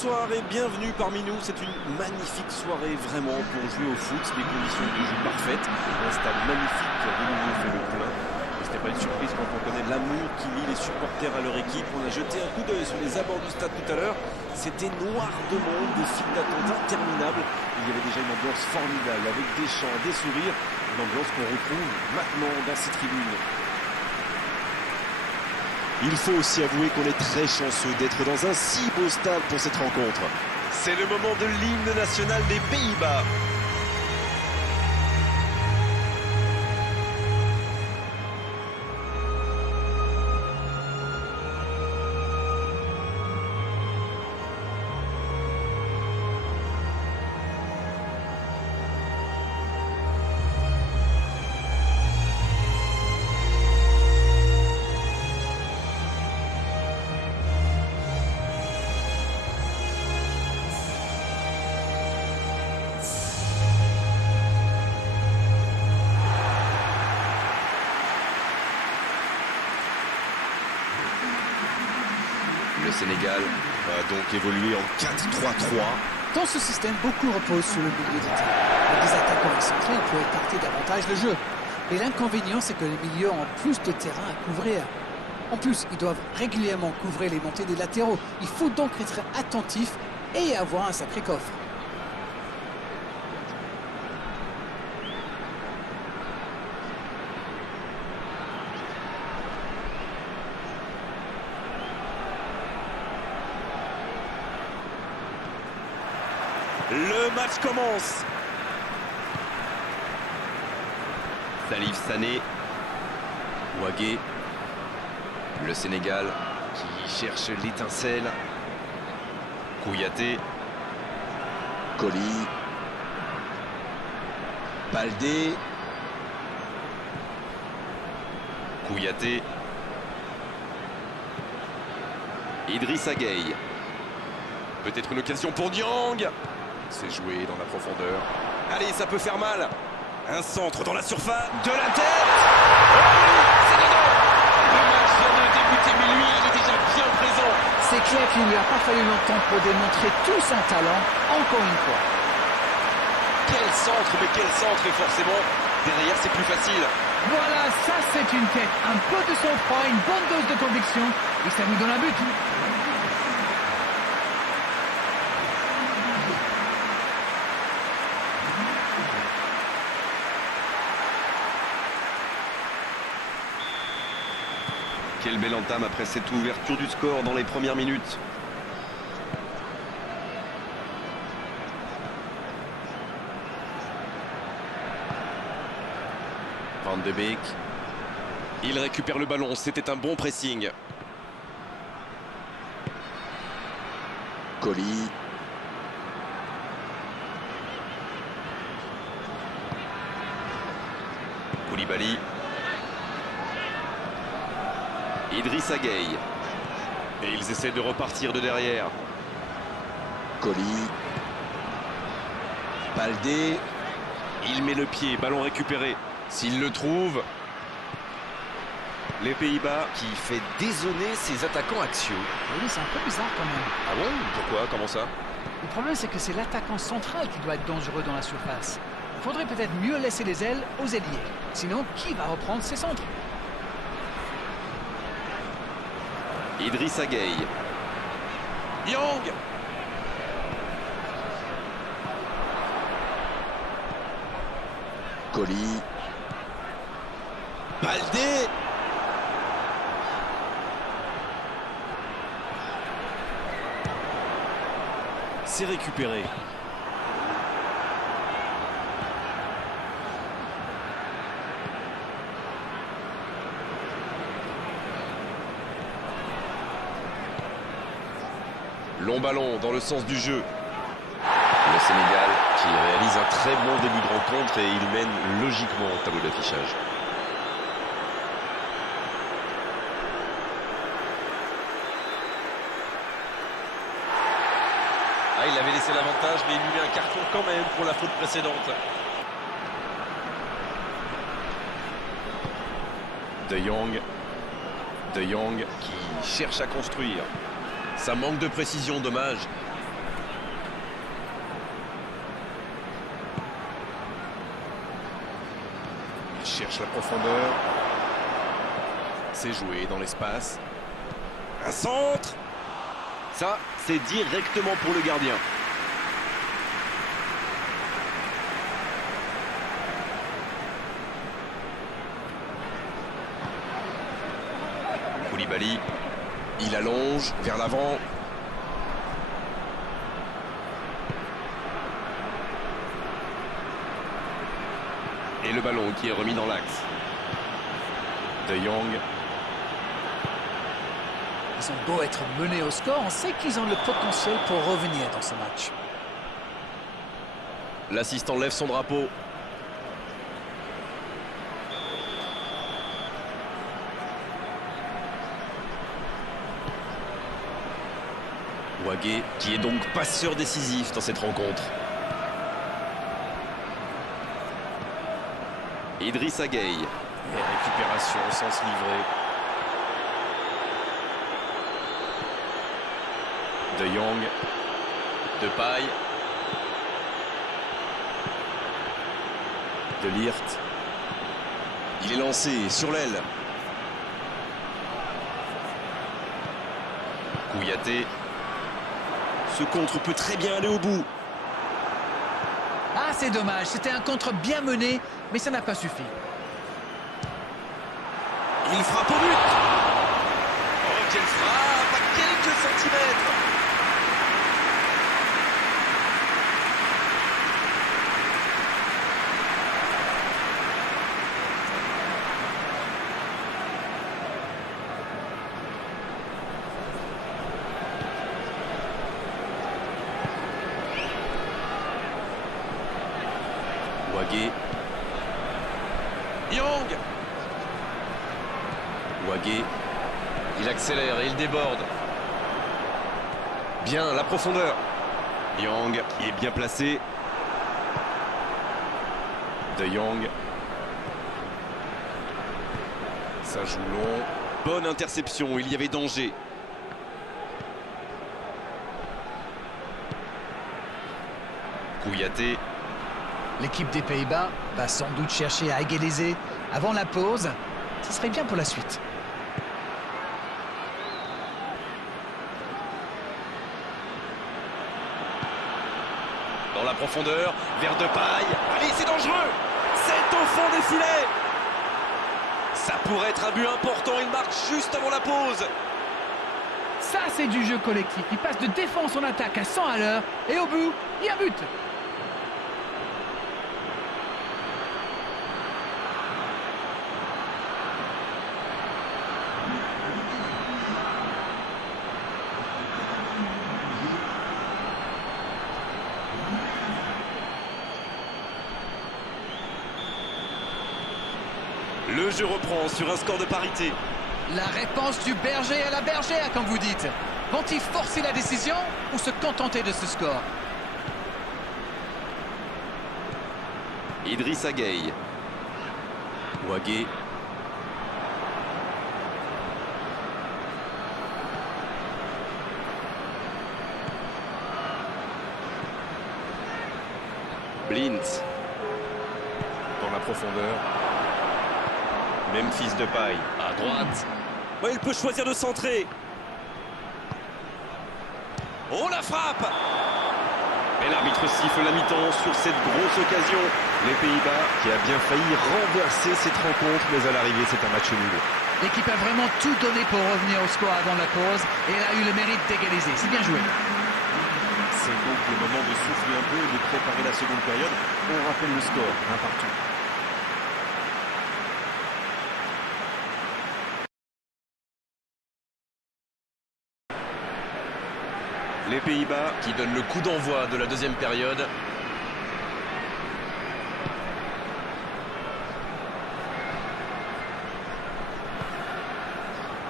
Bonsoir et bienvenue parmi nous. C'est une magnifique soirée vraiment pour jouer au foot. Des conditions de jeu parfaites. Un stade magnifique qui a de nouveau fait le plein. Et ce n'est pas une surprise quand on connaît l'amour qui lie les supporters à leur équipe. On a jeté un coup d'œil sur les abords du stade tout à l'heure. C'était noir de monde, des files d'attente interminables. Il y avait déjà une ambiance formidable avec des chants, des sourires. Une ambiance qu'on retrouve maintenant dans ces tribunes. Il faut aussi avouer qu'on est très chanceux d'être dans un si beau stade pour cette rencontre. C'est le moment de l'hymne national des Pays-Bas. Le Sénégal va donc évoluer en 4-3-3. Dans ce système, beaucoup reposent sur le milieu de terrain. Avec des attaquants excentrés, on peut écarter davantage le jeu. Mais l'inconvénient, c'est que les milieux ont plus de terrain à couvrir. En plus, ils doivent régulièrement couvrir les montées des latéraux. Il faut donc être attentif et avoir un sacré coffre. Le match commence. Salif Sané. Ouagué. Le Sénégal qui cherche l'étincelle. Kouyaté. Coly. Baldé. Kouyaté. Idrissa Gueye. Peut-être une occasion pour Dieng. C'est joué dans la profondeur. Allez, ça peut faire mal. Un centre dans la surface. De la tête. Oh oui, c'est dedans. Le match vient de débuter, mais lui, il est déjà bien présent. C'est clair qu'il lui a pas fallu longtemps pour démontrer tout son talent, encore une fois. Quel centre, mais quel centre. Et forcément, derrière, c'est plus facile. Voilà, ça c'est une tête, un peu de sang-froid, une bonne dose de conviction, et ça nous donne un but. Quelle belle entame après cette ouverture du score dans les premières minutes. Van de Beek. Il récupère le ballon, c'était un bon pressing. Coly. Koulibaly. Idrissa Gueye. Et ils essaient de repartir de derrière. Coly. Baldé. Il met le pied, ballon récupéré. S'il le trouve. Les Pays-Bas qui fait dézonner ses attaquants axiaux. Oui, c'est un peu bizarre quand même. Ah bon? Pourquoi? Comment ça? Le problème c'est que c'est l'attaquant central qui doit être dangereux dans la surface. Il faudrait peut-être mieux laisser les ailes aux ailiers. Sinon, qui va reprendre ses centres? Idrissa Gueye. Dieng. Coly. Baldé. C'est récupéré. Long ballon dans le sens du jeu. Le Sénégal qui réalise un très bon début de rencontre et il mène logiquement au tableau d'affichage. Ah, il avait laissé l'avantage, mais il lui met un carton quand même pour la faute précédente. De Jong. De Jong qui cherche à construire. Ça manque de précision, dommage. Il cherche la profondeur. C'est joué dans l'espace. Un centre. Ça, c'est directement pour le gardien. Koulibaly. Il allonge vers l'avant. Et le ballon qui est remis dans l'axe. De Jong. Ils ont beau être menés au score, on sait qu'ils ont le potentiel pour revenir dans ce match. L'assistant lève son drapeau. Wagué, qui est donc passeur décisif dans cette rencontre. Idrissa Gueye. Et récupération au sens livré. De Jong. Depay. De Ligt. Il est lancé sur l'aile. Kouyaté. Ce contre peut très bien aller au bout. Ah, c'est dommage. C'était un contre bien mené, mais ça n'a pas suffi. Il frappe au but. Oh, quelle frappe à quelques centimètres. Wagué. Jong. Wagué. Il accélère et il déborde. Bien, la profondeur. Jong qui est bien placé. De Jong. Ça joue long. Bonne interception, il y avait danger. Kouyaté. L'équipe des Pays-Bas va sans doute chercher à égaliser avant la pause. Ce serait bien pour la suite. Dans la profondeur, vers Depay. Allez, c'est dangereux. C'est au fond des filets. Ça pourrait être un but important. Il marque juste avant la pause. Ça, c'est du jeu collectif. Il passe de défense en attaque à 100 à l'heure. Et au bout, il y a but. Le jeu reprend sur un score de parité. La réponse du berger à la bergère, comme vous dites. Vont-ils forcer la décision ou se contenter de ce score? Idrissa Gueye. Wagué. Blind. Dans la profondeur. Memphis Depay à droite. Ouais, il peut choisir de centrer. Oh, la frappe! Et l'arbitre siffle la mi-temps sur cette grosse occasion. Les Pays-Bas qui a bien failli renverser cette rencontre, mais à l'arrivée, c'est un match nul. L'équipe a vraiment tout donné pour revenir au score avant la pause et elle a eu le mérite d'égaliser. C'est bien joué. C'est donc le moment de souffler un peu et de préparer la seconde période. On rappelle le score, 1-1. Les Pays-Bas qui donnent le coup d'envoi de la deuxième période.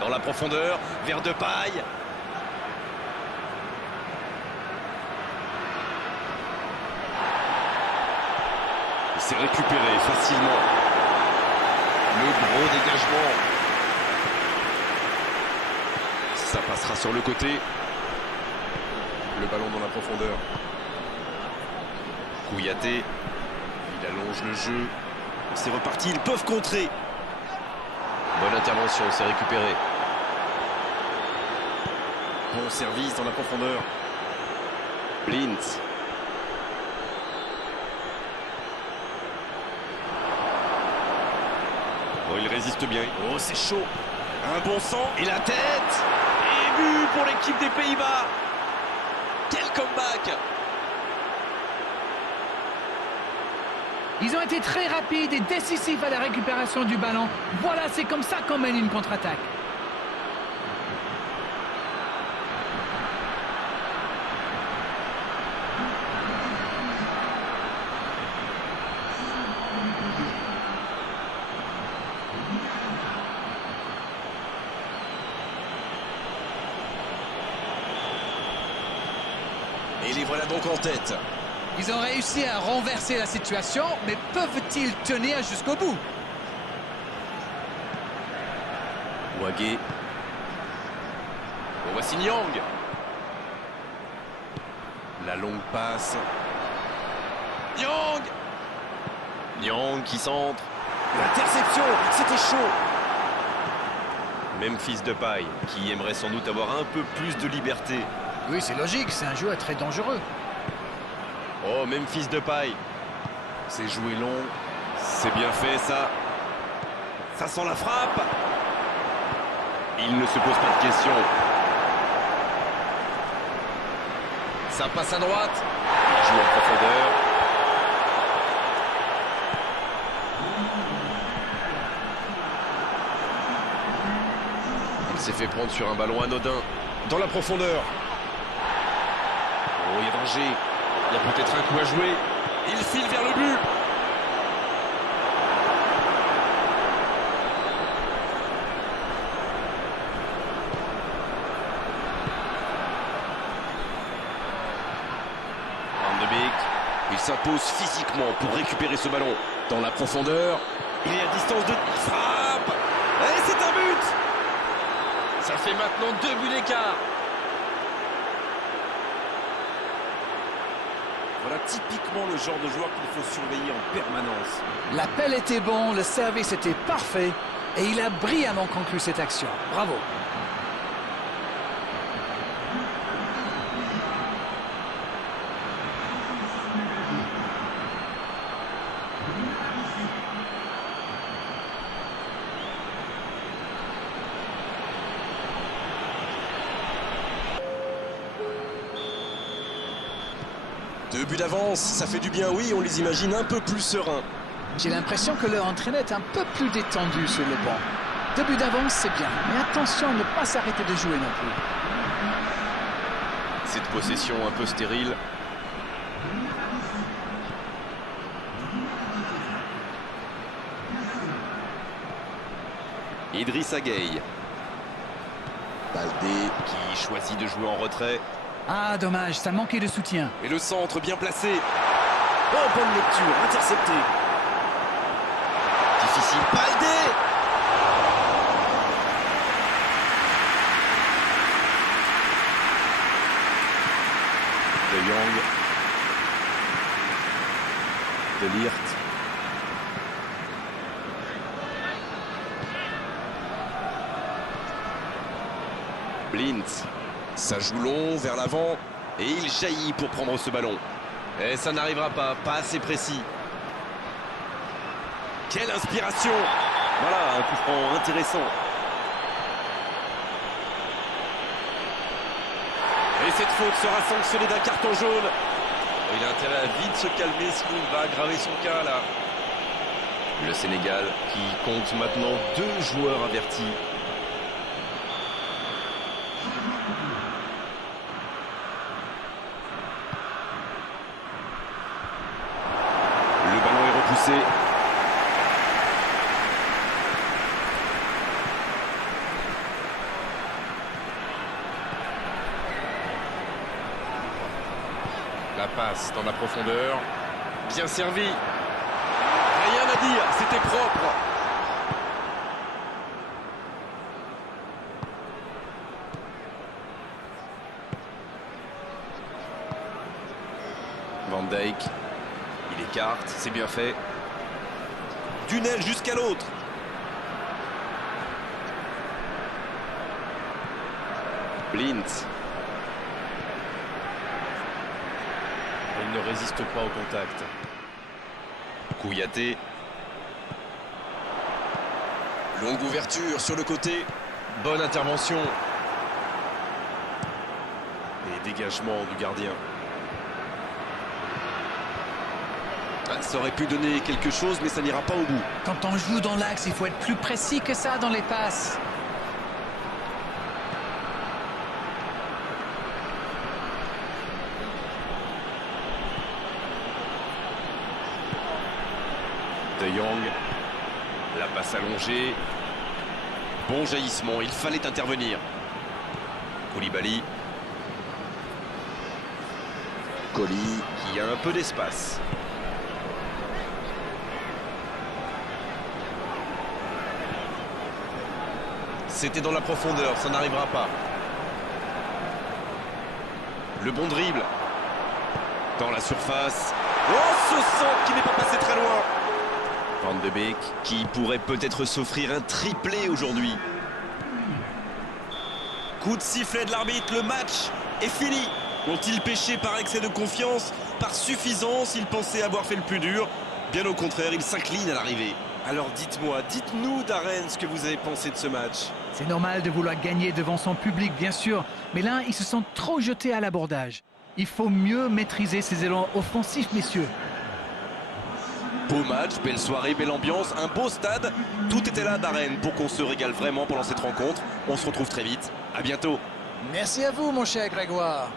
Dans la profondeur, vers Depay. Il s'est récupéré facilement. Le gros dégagement. Ça passera sur le côté. Le ballon dans la profondeur. Kouyaté. Il allonge le jeu. C'est reparti, ils peuvent contrer. Bonne intervention, c'est récupéré. Bon service dans la profondeur. Blintz. Oh, il résiste bien. Oh, c'est chaud. Un bon sang. Et la tête. Et but pour l'équipe des Pays-Bas. Quel comeback! Ils ont été très rapides et décisifs à la récupération du ballon. Voilà, c'est comme ça qu'on mène une contre-attaque. Et les voilà donc en tête. Ils ont réussi à renverser la situation, mais peuvent-ils tenir jusqu'au bout? Wagé. Oh, voici Nyang. La longue passe. Nyang. Nyang qui centre. L'interception, c'était chaud. Memphis Depay qui aimerait sans doute avoir un peu plus de liberté. Oui, c'est logique, c'est un joueur très dangereux. Oh, Memphis Depay. C'est joué long. C'est bien fait, ça. Ça sent la frappe. Il ne se pose pas de questions. Ça passe à droite. Il joue en profondeur. Il s'est fait prendre sur un ballon anodin. Dans la profondeur. Oh, il y a danger. Il y a peut-être un coup à jouer. Il file vers le but. Van de Beek. Il s'impose physiquement pour récupérer ce ballon. Dans la profondeur. Il est à distance de frappe. Et c'est un but. Ça fait maintenant 2 buts d'écart. Voilà typiquement le genre de joueur qu'il faut surveiller en permanence. L'appel était bon, le service était parfait, et il a brillamment conclu cette action. Bravo. Deux buts d'avance, ça fait du bien, oui, on les imagine un peu plus sereins. J'ai l'impression que leur entraîneur est un peu plus détendu sur le banc. 2 buts d'avance, c'est bien, mais attention à ne pas s'arrêter de jouer non plus. Cette possession un peu stérile. Idrissa Gueye. Baldé. Qui choisit de jouer en retrait. Ah, dommage, ça manquait de soutien. Et le centre bien placé. Oh, bonne lecture, intercepté. Difficile. Baldé. De Jong. De Ligt. Blintz. Ça joue long, vers l'avant. Et il jaillit pour prendre ce ballon. Et ça n'arrivera pas assez précis. Quelle inspiration. Voilà, un coup franc intéressant. Et cette faute sera sanctionnée d'un carton jaune. Il a intérêt à vite se calmer, sinon il va aggraver son cas là. Le Sénégal qui compte maintenant 2 joueurs avertis. Le ballon est repoussé. La passe dans la profondeur. Bien servi. Rien à dire, c'était propre. Van Dijk. Il écarte, c'est bien fait. d'une aile jusqu'à l'autre. Blind. Il ne résiste pas au contact. Kouyaté. Longue ouverture sur le côté. Bonne intervention. Et dégagement du gardien. Ça aurait pu donner quelque chose, mais ça n'ira pas au bout. Quand on joue dans l'axe, il faut être plus précis que ça dans les passes. De Jong. La passe allongée. Bon jaillissement, il fallait intervenir. Koulibaly. Coly qui a un peu d'espace. C'était dans la profondeur, ça n'arrivera pas. Le bon dribble. Dans la surface. Oh, ce centre qui n'est pas passé très loin. Van de Beek qui pourrait peut-être s'offrir un triplé aujourd'hui. Coup de sifflet de l'arbitre, le match est fini. Ont-ils péché par excès de confiance, par suffisance? Ils pensaient avoir fait le plus dur. Bien au contraire, ils s'inclinent à l'arrivée. Alors dites-moi, dites-nous Darren ce que vous avez pensé de ce match. C'est normal de vouloir gagner devant son public, bien sûr. Mais là, ils se sont trop jetés à l'abordage. Il faut mieux maîtriser ses élans offensifs, messieurs. Beau match, belle soirée, belle ambiance, un beau stade. Tout était là Darren pour qu'on se régale vraiment pendant cette rencontre. On se retrouve très vite. À bientôt. Merci à vous, mon cher Grégoire.